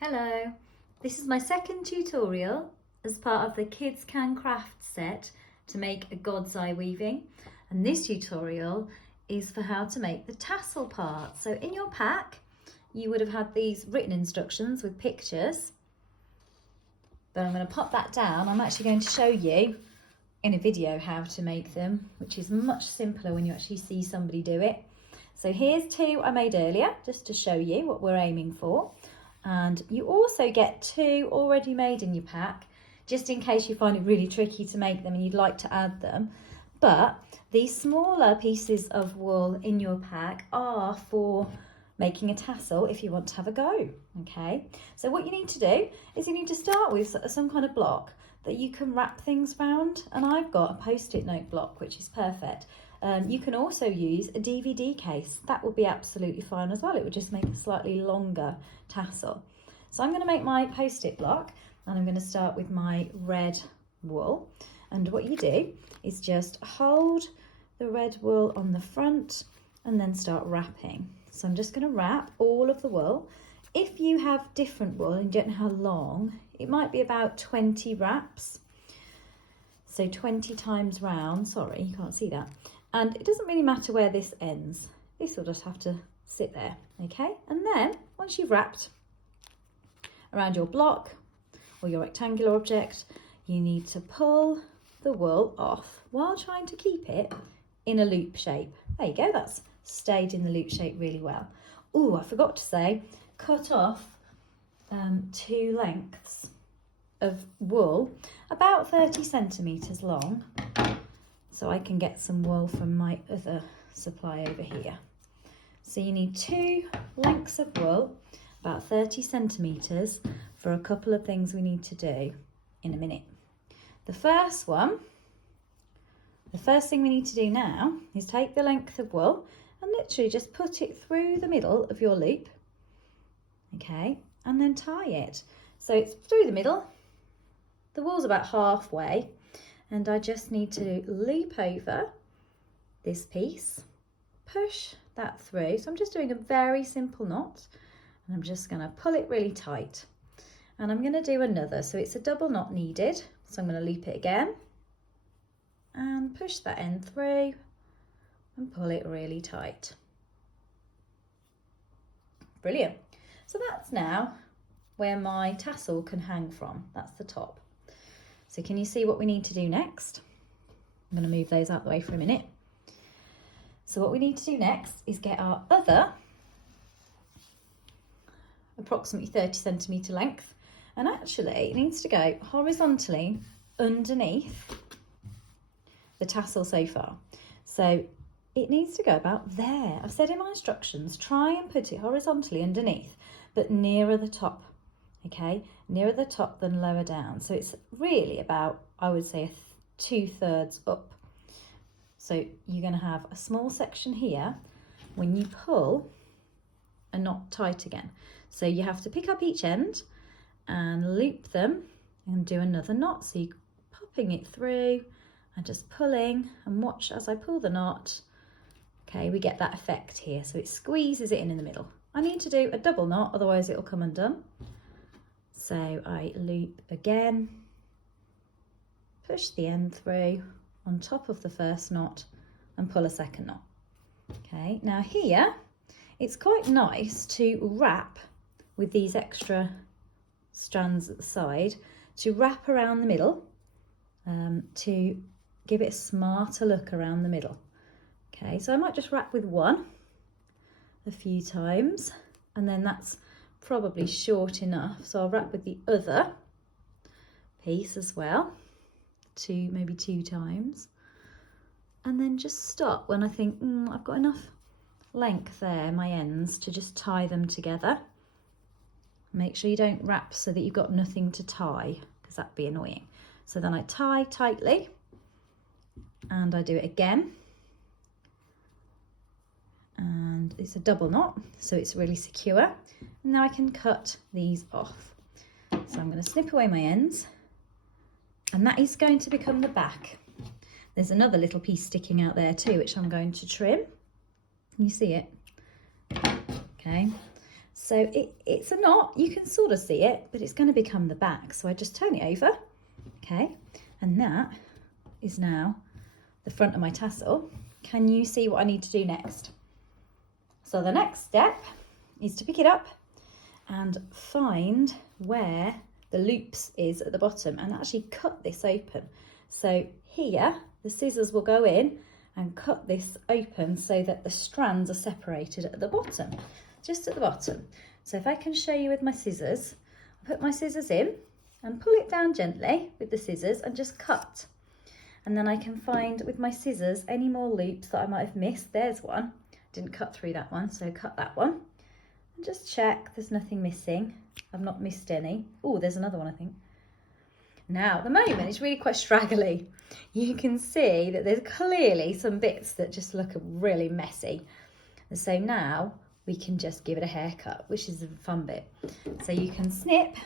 Hello, this is my second tutorial as part of the Kids Can Craft set to make a God's Eye weaving, and this tutorial is for how to make the tassel part. So in your pack you would have had these written instructions with pictures, but I'm going to pop that down. I'm actually going to show you in a video how to make them, which is much simpler when you actually see somebody do it. So here's two I made earlier just to show you what we're aiming for. And you also get two already made in your pack, just in case you find it really tricky to make them and you'd like to add them. But these smaller pieces of wool in your pack are for making a tassel if you want to have a go, okay? So what you need to do is you need to start with some kind of block that you can wrap things around. And I've got a post-it note block, which is perfect. You can also use a DVD case. That would be absolutely fine as well. It would just make a slightly longer tassel. So I'm going to make my post-it block, and I'm going to start with my red wool. And what you do is just hold the red wool on the front and then start wrapping. So I'm just going to wrap all of the wool. If you have different wool and you don't know how long, it might be about 20 wraps. So 20 times round, sorry, you can't see that. And it doesn't really matter where this ends. This will just have to sit there, okay? And then once you've wrapped around your block or your rectangular object, you need to pull the wool off while trying to keep it in a loop shape. There you go, that's stayed in the loop shape really well. Oh, I forgot to say, cut off two lengths of wool about 30 centimetres long, so I can get some wool from my other supply over here. So you need two lengths of wool, about 30 centimetres, for a couple of things we need to do in a minute. The first thing we need to do now is take the length of wool and literally just put it through the middle of your loop, okay, and then tie it. So it's through the middle, the wool's about halfway, and I just need to loop over this piece, push that through. So I'm just doing a very simple knot, and I'm just going to pull it really tight. And I'm going to do another, so it's a double knot needed. So I'm going to loop it again and push that end through and pull it really tight. Brilliant. So that's now where my tassel can hang from. That's the top. So can you see what we need to do next? I'm going to move those out of the way for a minute. So what we need to do next is get our other approximately 30 centimetre length, and actually it needs to go horizontally underneath the tassel so far. So it needs to go about there. I've said in my instructions, try and put it horizontally underneath, but nearer the top, okay? Nearer the top than lower down. So it's really about, I would say, 2/3 up. So you're going to have a small section here when you pull a knot tight again. So you have to pick up each end and loop them and do another knot. So you're popping it through and just pulling, and watch as I pull the knot. Okay, we get that effect here. So it squeezes it in the middle. I need to do a double knot, otherwise it'll come undone. So I loop again, push the end through on top of the first knot and pull a second knot. Okay, now here it's quite nice to wrap with these extra strands at the side, to wrap around the middle, to give it a smarter look around the middle. Okay, so I might just wrap with one a few times, and then that's probably short enough. So I'll wrap with the other piece as well, maybe two times, and then just stop when I think I've got enough length there, my ends, to just tie them together. Make sure you don't wrap so that you've got nothing to tie, because that'd be annoying. So then I tie tightly and I do it again, and it's a double knot, so it's really secure. And now I can cut these off. So I'm going to snip away my ends, and that is going to become the back. There's another little piece sticking out there too, which I'm going to trim. Can you see it? Okay, So it's a knot, you can sort of see it, but it's going to become the back. So I just turn it over, okay, and that is now the front of my tassel. Can you see what I need to do next? So the next step is to pick it up and find where the loops is at the bottom and actually cut this open. So here, the scissors will go in and cut this open so that the strands are separated at the bottom, just at the bottom. So if I can show you with my scissors, I'll put my scissors in and pull it down gently with the scissors and just cut. And then I can find with my scissors any more loops that I might have missed. There's one, didn't cut through that one, so cut that one. And just check there's nothing missing. I've not missed any. Oh, there's another one, I think. Now, at the moment, it's really quite straggly. You can see that there's clearly some bits that just look really messy. And so now we can just give it a haircut, which is the fun bit. So you can snip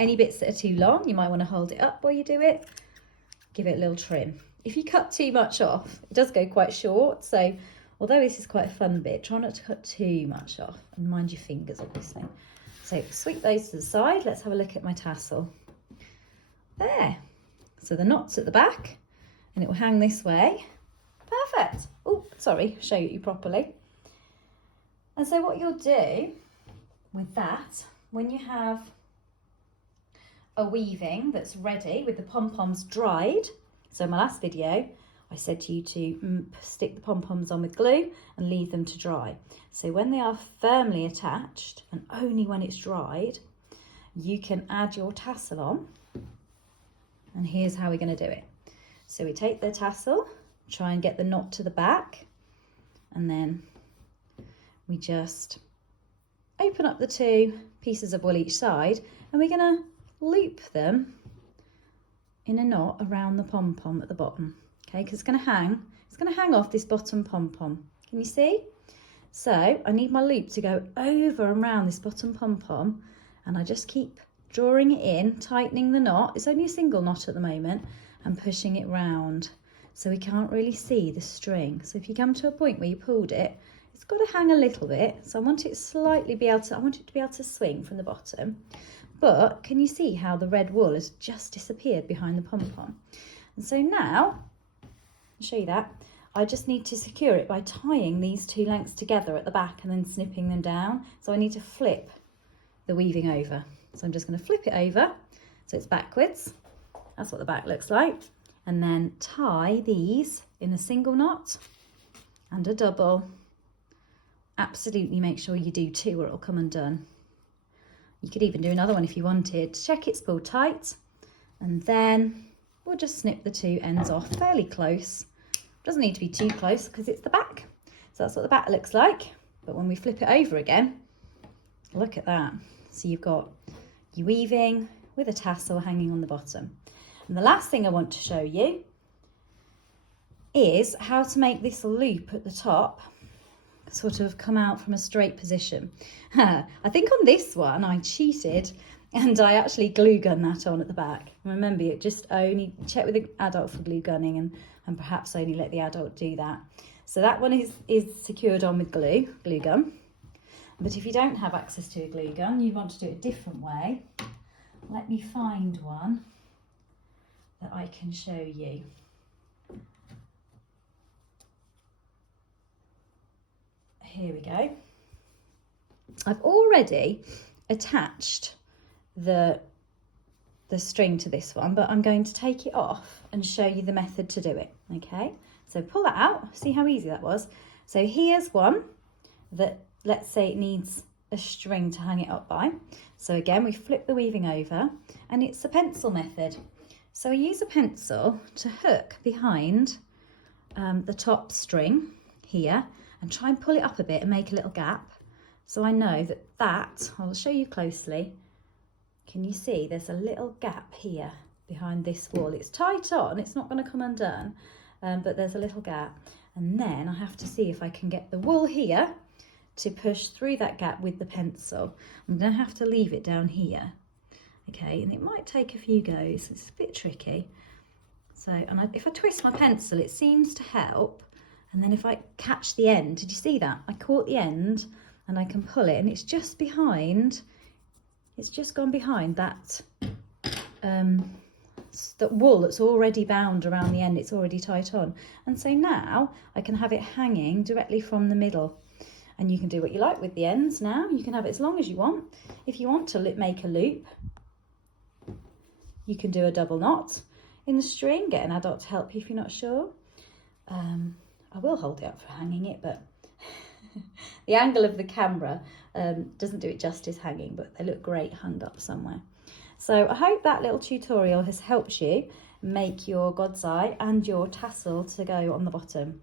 any bits that are too long. You might want to hold it up while you do it. Give it a little trim. If you cut too much off, it does go quite short. So although this is quite a fun bit, try not to cut too much off and mind your fingers, obviously. So sweep those to the side. Let's have a look at my tassel. There. So the knot's at the back and it will hang this way. Perfect. Oh, sorry, show you properly. And so what you'll do with that, when you have a weaving that's ready with the pom-poms dried, so in my last video, I said to you to stick the pom-poms on with glue and leave them to dry. So when they are firmly attached and only when it's dried, you can add your tassel on. And here's how we're going to do it. So we take the tassel, try and get the knot to the back, and then we just open up the two pieces of wool each side, and we're going to loop them in a knot around the pom-pom at the bottom. Okay, because it's going to hang off this bottom pom-pom. Can you see? So I need my loop to go over and around this bottom pom-pom, and I just keep drawing it in, tightening the knot. It's only a single knot at the moment, and pushing it round so we can't really see the string. So if you come to a point where you pulled it, it's got to hang a little bit. So I want it to be able to swing from the bottom. But can you see how the red wool has just disappeared behind the pom-pom? And so now, I'll show you that. I just need to secure it by tying these two lengths together at the back and then snipping them down. So I need to flip the weaving over. So I'm just going to flip it over so it's backwards. That's what the back looks like. And then tie these in a single knot and a double. Absolutely make sure you do two or it'll come undone. You could even do another one if you wanted. Check it's pulled tight, and then we'll just snip the two ends off fairly close. Doesn't need to be too close because it's the back. So that's what the back looks like. But when we flip it over again, look at that. So you've got your weaving with a tassel hanging on the bottom. And the last thing I want to show you is how to make this loop at the top sort of come out from a straight position. I think on this one I cheated and I actually glue gun that on at the back. Remember, you just only check with the adult for glue gunning and perhaps only let the adult do that. So that one is secured on with glue gun. But if you don't have access to a glue gun, you want to do it a different way. Let me find one that I can show you. Here we go. I've already attached the string to this one, but I'm going to take it off and show you the method to do it. Okay, so pull that out, see how easy that was. So here's one that, let's say it needs a string to hang it up by. So again, we flip the weaving over and it's a pencil method. So I use a pencil to hook behind the top string here and try and pull it up a bit and make a little gap. So I know that, I'll show you closely. Can you see there's a little gap here behind this wool? It's tight on, it's not going to come undone, but there's a little gap. And then I have to see if I can get the wool here to push through that gap with the pencil. I'm going to have to leave it down here. Okay, and it might take a few goes, it's a bit tricky. So, if I twist my pencil, it seems to help. And then if I catch the end, did you see that? I caught the end and I can pull it, and it's just behind, it's just gone behind that that wool that's already bound around the end. It's already tight on, and so now I can have it hanging directly from the middle. And you can do what you like with the ends now. You can have it as long as you want. If you want to make a loop, you can do a double knot in the string. Get an adult to help you if you're not sure. I will hold it up for hanging it, but the angle of the camera doesn't do it justice hanging, but they look great hung up somewhere. So I hope that little tutorial has helped you make your God's Eye and your tassel to go on the bottom.